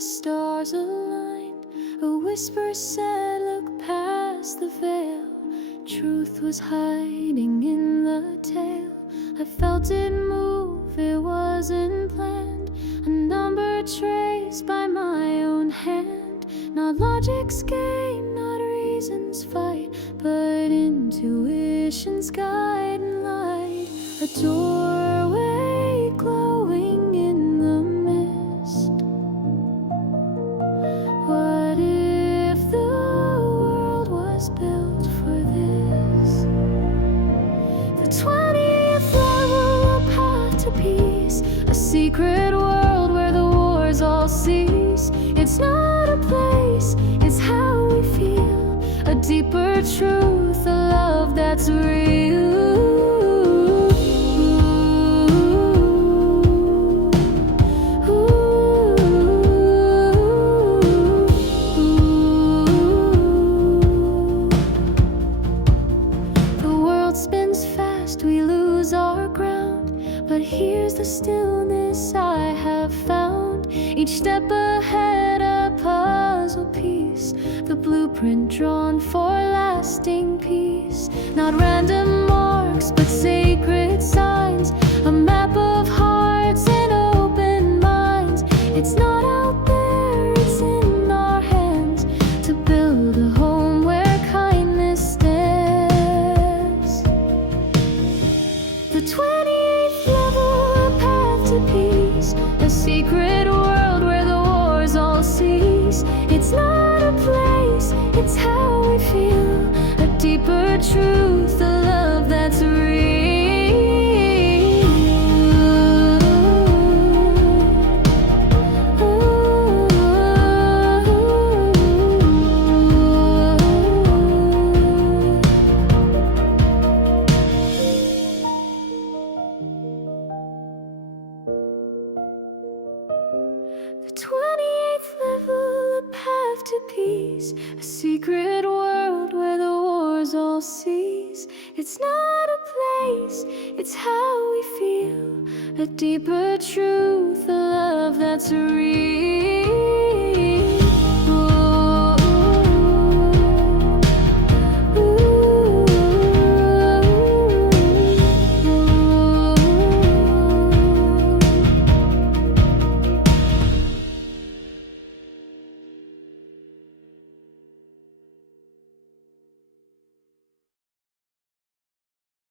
the stars aligned. A whisper said, look past the veil. Truth was hiding in the tale. I felt it move, it wasn't planned. A number traced by my own hand. Not logic's game, not reason's fight, but intuition's guide and light. A doorway glowing in the mist. What if the world was built for this? The 20th level, a path to peace. A secret world where the wars all cease. It's not a place, it's how we feel. A deeper truth, a love that's real. The world spins fast, we lose our ground, but here's the stillness I have found. Each step ahead, a puzzle piece, the blueprint drawn for lasting peace. Not random marks, but sacred signs. A map of hearts and open minds. It's not out there, it's in our hands. To build a home where kindness stands. The 28th level, a path to peace. A secret world where the wars all cease. It's not a place, it's how we feel. A deeper truth, a love that's real. The 28th level, a path to peace. A secret world where the wars all cease. It's not a place, it's how we feel. A deeper truth, a love that's real.